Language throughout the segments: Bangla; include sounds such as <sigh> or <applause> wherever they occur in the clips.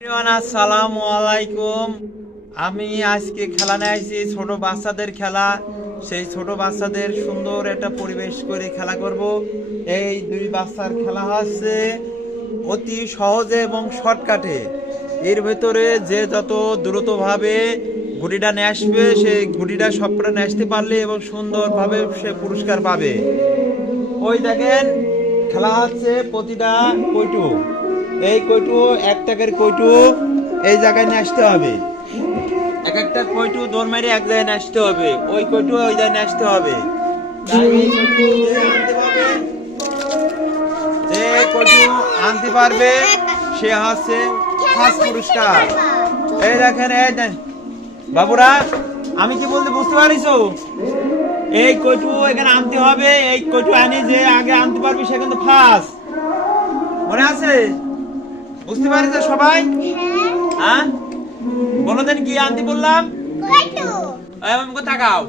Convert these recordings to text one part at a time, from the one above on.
আসসালামু আলাইকুম। আমি আজকে খেলা নিয়ে আসছি, ছোট বাচ্চাদের খেলা। সেই ছোট বাচ্চাদের সুন্দর একটা পরিবেশ করে খেলা করব। এই দুই বাচ্চার খেলা হচ্ছে অতি সহজে এবং শর্টকাটে। এর ভেতরে যে যত দ্রুতভাবে ঘুড়িটা নিয়ে আসবে সেই ঘুড়িটা সবটা নিয়ে আসতে পারলে এবং সুন্দরভাবে সে পুরস্কার পাবে। ওই দেখেন, খেলা হচ্ছে প্রতিটা কইটু এই কইটু, এক টাকার কইটু, এই জায়গায় নিয়ে আসতে হবে। এক একটা কইটু দৌড় মেরে এক জায়গায় নিয়ে আসতে হবে। ওই কইটু ওই জায়গায় নিয়ে আসতে হবে। যে কইটু আনতে পারবে, সে হচ্ছে ফার্স্ট পুরস্কার। এই দেখেন, এই দেন বাবুরা, আমি কি বলতে বুঝতে পারিছো? এই কইটু এখানে আনতে হবে, এই কইটু আনি যে আগে আনতে পারবি, সে কিন্তু ফার্স্ট মনে আছে? বুঝতে পারিস সবাই? হ্যাঁ? বলো দেন কি আনতে বললাম? আমাকে তাকাও।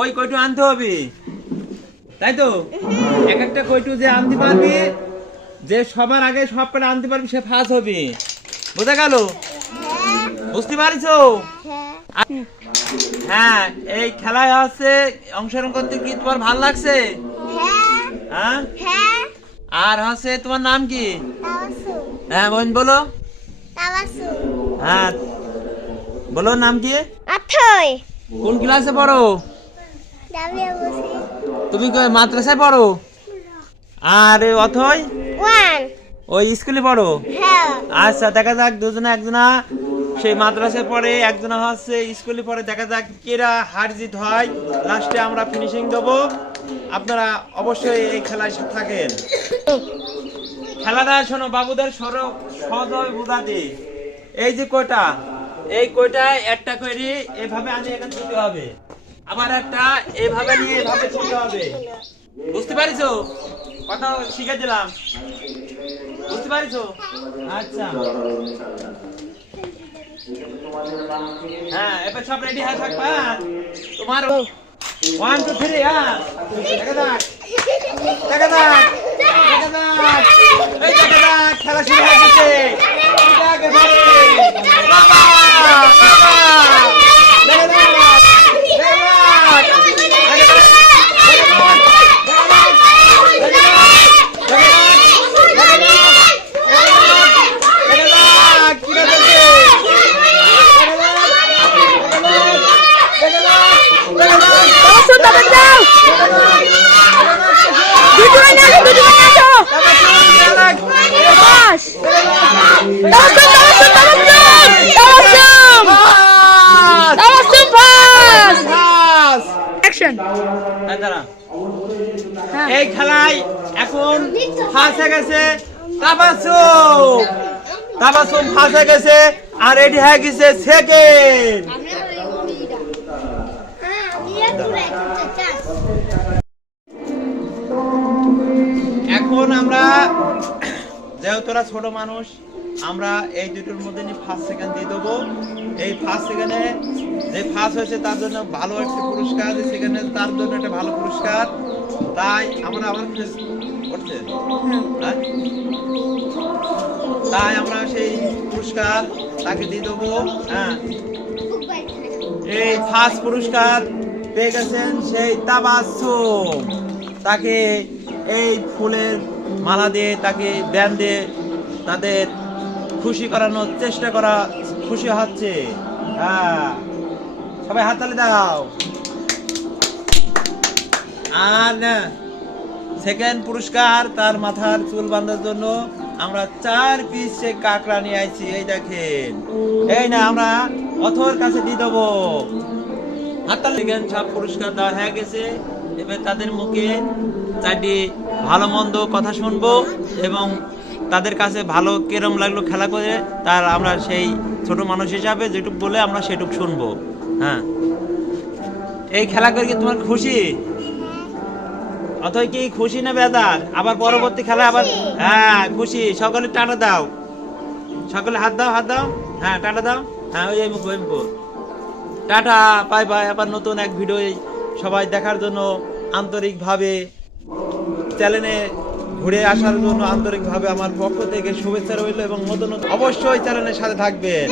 ওই কইটু আনতে হবে? তাই তো? এক একটা কইটু যে আনতে পারবি যে সবার আগে সব কটা আনতে পারবি সে ফার্স্ট হবে। বোঝা গেল? বুঝতে পারছ? হ্যাঁ। এই খেলায় হচ্ছে অংশগ্রহণ করতে কি তোমার ভালো লাগছে? হ্যাঁ। আর হচ্ছে তোমার নাম কি? হ্যাঁ বোন বলো। হ্যাঁ বলো নাম কি? কোন ক্লাসে পড়ো? তুমি মাদ্রাসায় পড়ো? আর এ অথই ওই স্কুলে পড়ো? আচ্ছা দেখা যাক দুজনে একজনা সেই মাদ্রাসায় পড়ে একজনা হচ্ছে স্কুলে পড়ে দেখা যাক কেরা হার জিত হয়। লাস্টে আমরা ফিনিশিং দেবো। আপনারা অবশ্যই এই খেলায় থাকেন। <coughs> খেলাটা শোনো, বাবুদের সহজভাবে বোঝাতে এই যে কয়টা? এই কয়টায় একটা করে এভাবে আনি, এখানে ছুটে হবে। আবার একটা, এভাবে নিয়ে, এভাবে ছুটে হবে। বুঝতে পারিছো? কথা শিখে দিলাম। বুঝতে পারিছো? আচ্ছা। হ্যাঁ এবার সব রেডি হয়ে থাকবা? তোমার ওয়ান টু থ্রি হ্যাঁ। দেখা যাক। দেখা যাক। খেলা শুরু হয়ে গেছে এটা আগে ধরে। বাবা, বাবা। দেখা যাক, দেখা যাক, দেখা যাক, দেখা যাক, দেখা যাক, দেখা যাক, দেখা যাক, কি না চলছে? দেখা যাক, দেখা যাক, দেখা যাক, হ্যাঁ, এই খেলায় এখন ফাঁস হয়ে গেছে তাবাসুম। তাবাসুম ফাঁস হয়ে গেছে আর রেডি হয়ে গেছে সেকেন্ড। এখন আমরা যেহেতু ছোট মানুষ আমরা এই দুটোর মধ্যে নিয়ে ফার্স্ট সেকেন্ড দিয়ে দেবো। এই ফার্স্ট সেকেন্ডে যে ফার্স্ট হয়েছে তার জন্য ভালো একটা পুরস্কার যে সেকেন্ডে তার জন্য একটা ভালো পুরস্কার। তাই আমরা আবার করছে হ্যাঁ? তাই? আমরা সেই পুরস্কার তাকে দিয়ে দেবো। হ্যাঁ। এই ফার্স্ট পুরস্কার পেয়ে গেছেন সেই তাবাসুম তাকে এই ফুলের মালা দিয়ে তাকে ব্যান দিয়ে তাদের খুশি করানোর চেষ্টা করা খুশি হচ্ছে। হ্যাঁ। সবাই হাততালি দাও। আর সেকেন্ড পুরস্কার তার মাথার চুল বাঁধার জন্য আমরা চার পিস সে কাকড়া নিয়ে আইছি, এই দেখেন। এই না, আমরা অথর কাছে দিয়ে দেবো। হাততালি দেখেন সব পুরস্কার দেওয়া হয়ে গেছে। এবার তাদের মুখে চারটি ভালো মন্দ কথা শুনব এবং তাদের কাছে ভালো কেরম লাগল খেলা করে, তার আমরা সেই ছোট মানুষ হিসাবে যেটুক বলে আমরা সেটুক শুনব। হ্যাঁ। এই খেলা করে কি তোমার খুশি? অথই কি খুশি না বেদার আবার পরবর্তী খেলা আবার হ্যাঁ খুশি। সকলে টাটা দাও। সকলে হাত দাও হাত দাও। হ্যাঁ টাটা দাও। হ্যাঁ ওই মুখ। Tata, bye bye. আবার নতুন এক ভিডিও সবাই দেখার জন্য আন্তরিকভাবে চ্যানেলে ঘুরে আসার জন্য আন্তরিকভাবে আমার পক্ষ থেকে শুভেচ্ছা রইল এবং নতুন অবশ্যই চ্যানেলের সাথে থাকবেন।